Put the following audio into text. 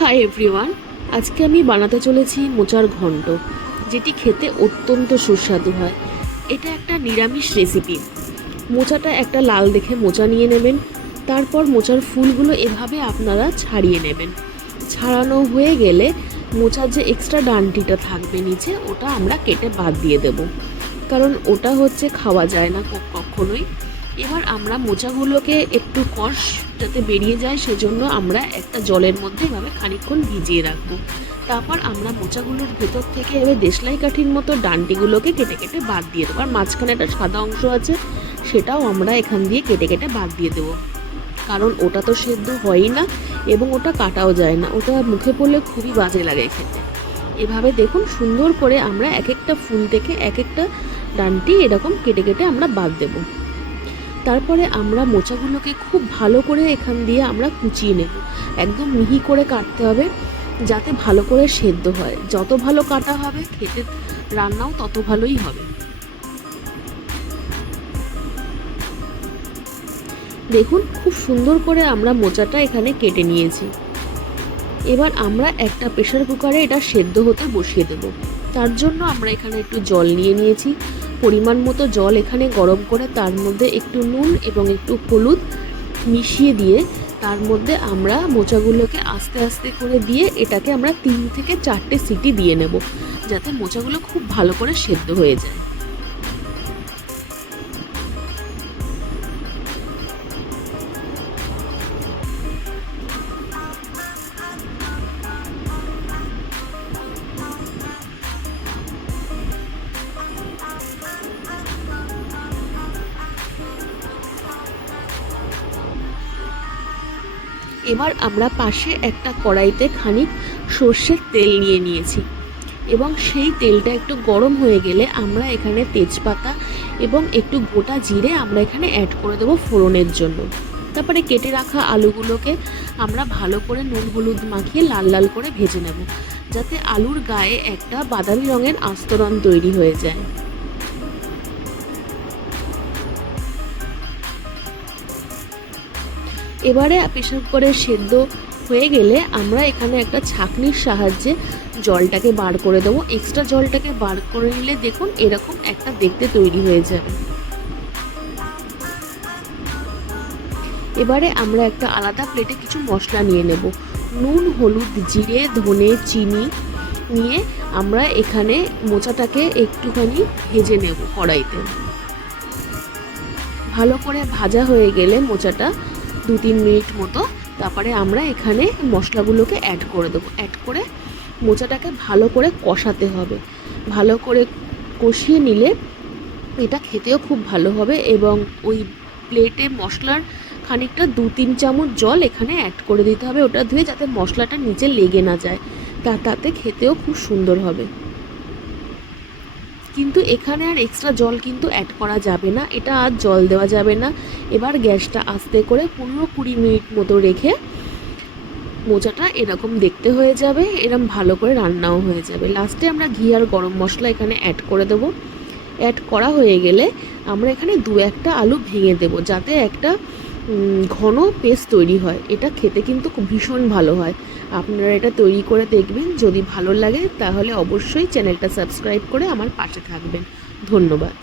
Hi everyone, আজকে আমি বানাতে চলেছি মোচার ঘন্ট, যেটি খেতে অত্যন্ত সুস্বাদু হয়। এটা একটা নিরামিষ রেসিপি। মোচাটা একটা লাল দেখে মোচা নিয়ে নেবেন। তারপর মোচার ফুলগুলো এভাবে আপনারা ছাড়িয়ে নেবেন। ছাড়ানো হয়ে গেলে মোচার যে এক্সট্রা ডান্টিটা থাকবে নিচে, ওটা আমরা কেটে বাদ দিয়ে দেব, কারণ ওটা হচ্ছে খাওয়া যায় না কখনোই। এবার আমরা মোচাগুলোকে একটু কষ যাতে বেরিয়ে যায় সেজন্য আমরা একটা জলের মধ্যে এভাবে খানিকক্ষণ ভিজিয়ে রাখবো। তারপর আমরা মোচাগুলোর ভেতর থেকে এবার দেশলাই কাঠির মতো ডান্টিগুলোকে কেটে কেটে বাদ দিয়ে দেবো। আর মাঝখানে একটা সাদা অংশ আছে, সেটাও আমরা এখান দিয়ে কেটে কেটে বাদ দিয়ে দেবো, কারণ ওটা তো সেদ্ধ হয়ই না এবং ওটা কাটাও যায় না, ওটা মুখে পড়লে খুবই বাজে লাগে খেতে। এভাবে দেখুন সুন্দর করে আমরা এক একটা ফুল থেকে এক একটা ডান্টি এরকম কেটে কেটে আমরা বাদ দেবো। তারপরে আমরা মোচাগুলোকে খুব ভালো করে এখান দিয়ে আমরা কুচিয়ে নেব। একদম মিহি করে কাটতে হবে যাতে ভালো করে সেদ্ধ হয়। যত ভালো কাটা হবে খেতে রান্নাও তত ভালোই হবে। দেখুন খুব সুন্দর করে আমরা মোচাটা এখানে কেটে নিয়েছি। এবার আমরা একটা প্রেসার কুকারে এটা সেদ্ধ হতে বসিয়ে দেব। তার জন্য আমরা এখানে একটু জল নিয়ে নিয়েছি। পরিমাণ মতো জল এখানে গরম করে তার মধ্যে একটু নুন এবং একটু হলুদ মিশিয়ে দিয়ে তার মধ্যে আমরা মোচাগুলোকে আস্তে আস্তে করে দিয়ে এটাকে আমরা 3 থেকে 4টে সিটি দিয়ে নেব, যাতে মোচাগুলো খুব ভালো করে সেদ্ধ হয়ে যায়। এবার আমরা পাশে একটা কড়াইতে খানিক সর্ষের তেল নিয়ে নিয়েছি এবং সেই তেলটা একটু গরম হয়ে গেলে আমরা এখানে তেজপাতা এবং একটু গোটা জিরে আমরা এখানে অ্যাড করে দেবো ফোড়নের জন্য। তারপরে কেটে রাখা আলুগুলোকে আমরা ভালো করে নুন হলুদ মাখিয়ে লাল লাল করে ভেজে নেব, যাতে আলুর গায়ে একটা বাদামি রঙের আস্তরণ তৈরি হয়ে যায়। এবারে প্রেসার কুকারে সেদ্ধ হয়ে গেলে আমরা এখানে একটা ছাঁকনির সাহায্যে জলটাকে বার করে দেবো। এক্সট্রা জলটাকে বার করে নিলে দেখুন এরকম একটা দেখতে তৈরি হয়ে যাবে। এবারে আমরা একটা আলাদা প্লেটে কিছু মশলা নিয়ে নেব। নুন হলুদ জিরে ধনে চিনি নিয়ে আমরা এখানে মোচাটাকে একটুখানি ভেজে নেব কড়াইতে। ভালো করে ভাজা হয়ে গেলে মোচাটা 2-3 মিনিট মতো, তারপরে আমরা এখানে মশলাগুলোকে অ্যাড করে দেবো। অ্যাড করে মোচাটাকে ভালো করে কষাতে হবে। ভালো করে কষিয়ে নিলে এটা খেতেও খুব ভালো হবে এবং ওই প্লেটে মশলার খানিকটা 2-3 চামচ জল এখানে অ্যাড করে দিতে হবে, ওটা ধুয়ে, যাতে মশলাটা নিচে লেগে না যায়। তাতে খেতেও খুব সুন্দর হবে। কিন্তু এখানে আর এক্সট্রা জল কিন্তু অ্যাড করা যাবে না, এটা আর জল দেওয়া যাবে না। এবার গ্যাসটা আস্তে করে 15-20 মিনিট মতো রেখে মোচাটা এরকম দেখতে হয়ে যাবে, এরকম ভালো করে রান্নাও হয়ে যাবে। লাস্টে আমরা ঘি আর গরম মশলা এখানে অ্যাড করে দেবো। অ্যাড করা হয়ে গেলে আমরা এখানে 2-1টা আলু ভেঙে দেবো, যাতে একটা ঘন পেস্ট তৈরি হয়। এটা খেতে কিন্তু ভীষণ ভালো হয়। আপনারা এটা তৈরি করে দেখবেন, যদি ভালো লাগে তাহলে অবশ্যই চ্যানেলটা সাবস্ক্রাইব করে আমার পাশে থাকবেন। ধন্যবাদ।